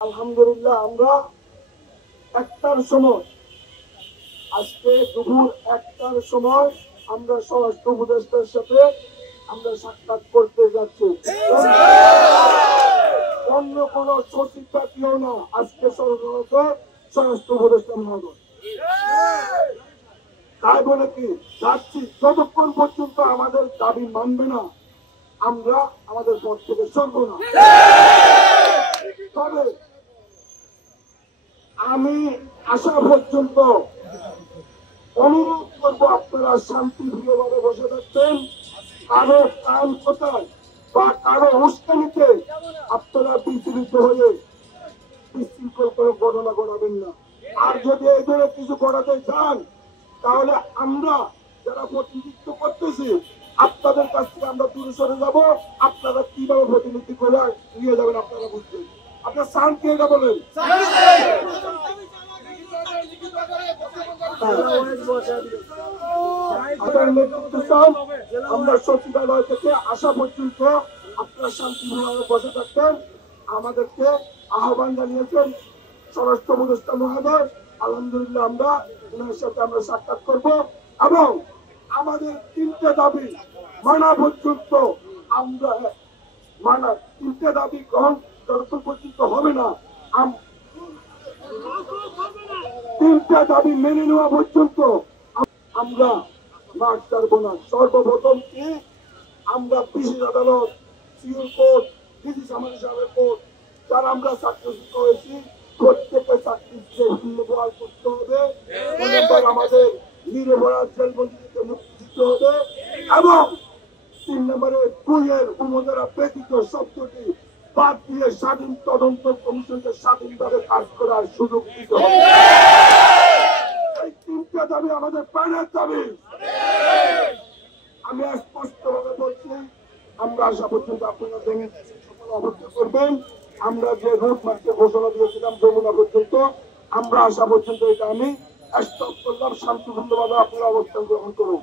আলহামদুলিল্লাহ আমরা একটার সময় আজকে দুপুর একটার সময় আমরা স্বরাষ্ট্র উপদেষ্টার সাথে আমরা সাক্ষাৎ করতে যাচ্ছি। অন্য কোন সচিব কেউ না, আজকে স্বরাষ্ট্র উপদেষ্টা মহোদয়। তাই বলে কি যাচ্ছি, যতক্ষণ পর্যন্ত আমাদের দাবি মানবে না আমরা আমাদের পথ থেকে সরব না। তবে আমি আসা পর্যন্ত অনুরোধ করবো আপনারা শান্তিপ্রিয়ভাবে বসে থাকতেন। কারো কান কোথায় বা কারো উস্কানিতে আপনারা বিচলিত হয়ে বিশৃঙ্খল করে ঘটনা ঘটাবেন না। আর যদি এই ধরনের কিছু ঘটাতে চান তাহলে আমরা যারা প্রতিনিধিত্ব করতেছি আপনাদের কাছ থেকে আমরা দূরে সরে যাবো। আপনারা কিভাবে প্রতিনিধি করে নিয়ে যাবেন আপনারা বুঝবেন। আপনার সান কি এটা বলেন? আমরা সচিবালয় থেকে আসা পর্যন্ত আপনারা শান্তিপূর্ণভাবে বসে থাকতেন। আমাদেরকে আহ্বান জানিয়েছেন স্বরাষ্ট্র উপদেষ্টা মহোদয়। আলহামদুলিল্লাহ আমরা ওনার সাথে আমরা সাক্ষাৎ করব এবং আমাদের তিনটে দাবি মানা পর্যন্ত আমরা তিনটে দাবি গ্রহণ যতক্ষণ পর্যন্ত হবে না, তিনটা দাবি মেনে নেওয়া পর্যন্ত আমরা মাঠ ছাড়বো না। সর্বপ্রথম কি আমরা বিশেষ আদালত, সিভিল কোর্ট, ডিসি সামাজিক সাহেবের কোর্ট যারা আমরা চাকরিচ্যুত হয়েছি প্রত্যেকের চাকরিকে পুনর্বহাল করতে হবে। আমাদের নিরপরাধ জেলবন্দি থেকে মুক্তি দিতে হবে এবং 3 নম্বরে 2-এর উপধারা ব্যতীত শব্দটি বাদ দিয়ে স্বাধীন তদন্ত কমিশনকে স্বাধীনভাবে কাজ করার সুযোগ দিতে হবে। এই তিনটা দাবি আমাদের প্রাণের দাবি। আমি স্পষ্টভাবে বলছি, আমরা আসা পর্যন্ত আপনারা ভেঙে অবস্থা করবেন। আমরা যে রুট মার্চে ঘোষণা দিয়েছিলাম যমুনা পর্যন্ত, আমরা আসা পর্যন্ত এটা আমি স্টপ করলাম। শান্তিপূর্ণভাবে আপনারা অবস্থান গ্রহণ করুন।